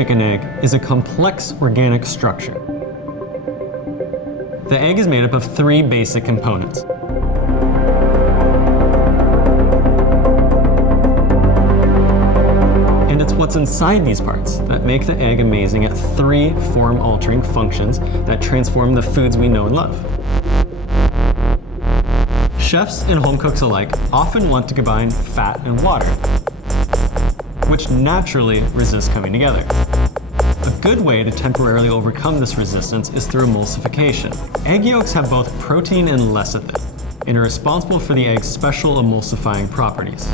chicken egg is a complex organic structure. The egg is made up of 3 basic components. And it's what's inside these parts that make the egg amazing at 3 form-altering functions that transform the foods we know and love. Chefs and home cooks alike often want to combine fat and water, which naturally resist coming together. A good way to temporarily overcome this resistance is through emulsification. Egg yolks have both protein and lecithin, and are responsible for the egg's special emulsifying properties.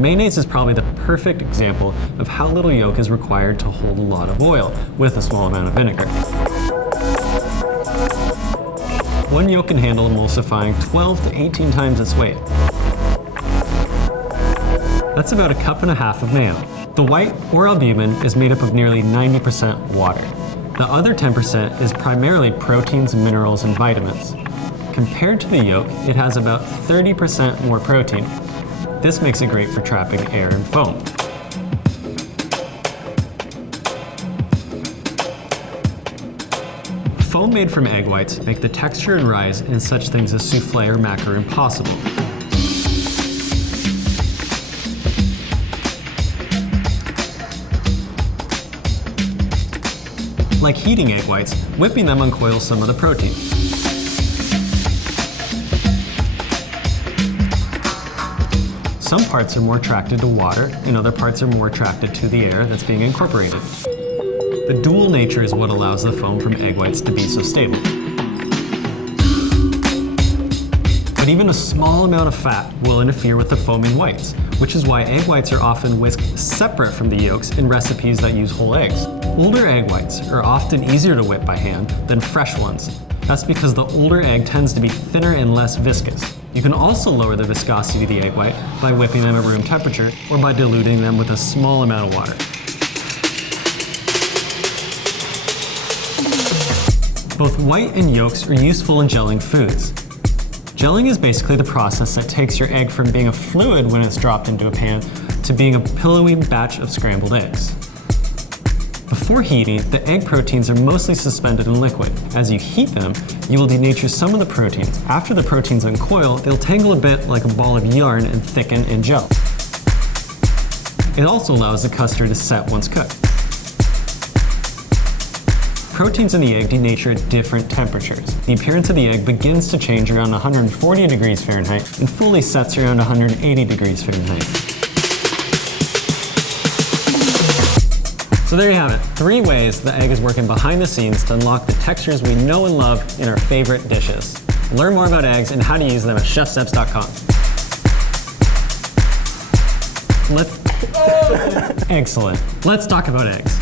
Mayonnaise is probably the perfect example of how little yolk is required to hold a lot of oil with a small amount of vinegar. 1 yolk can handle emulsifying 12 to 18 times its weight. That's about 1.5 cups of mayo. The white, or albumin, is made up of nearly 90% water. The other 10% is primarily proteins, minerals, and vitamins. Compared to the yolk, it has about 30% more protein. This makes it great for trapping air and foam. Foam made from egg whites make the texture and rise in such things as souffle or macaroon possible. Like heating egg whites, whipping them uncoils some of the protein. Some parts are more attracted to water, and other parts are more attracted to the air that's being incorporated. The dual nature is what allows the foam from egg whites to be so stable. But even a small amount of fat will interfere with the foaming whites, which is why egg whites are often whisked separate from the yolks in recipes that use whole eggs. Older egg whites are often easier to whip by hand than fresh ones. That's because the older egg tends to be thinner and less viscous. You can also lower the viscosity of the egg white by whipping them at room temperature or by diluting them with a small amount of water. Both white and yolks are useful in gelling foods. Gelling is basically the process that takes your egg from being a fluid when it's dropped into a pan to being a pillowy batch of scrambled eggs. Before heating, the egg proteins are mostly suspended in liquid. As you heat them, you will denature some of the proteins. After the proteins uncoil, they'll tangle a bit like a ball of yarn and thicken and gel. It also allows the custard to set once cooked. Proteins in the egg denature at different temperatures. The appearance of the egg begins to change around 140 degrees Fahrenheit and fully sets around 180 degrees Fahrenheit. So there you have it, 3 ways the egg is working behind the scenes to unlock the textures we know and love in our favorite dishes. Learn more about eggs and how to use them at ChefSteps.com. Excellent. Let's talk about eggs.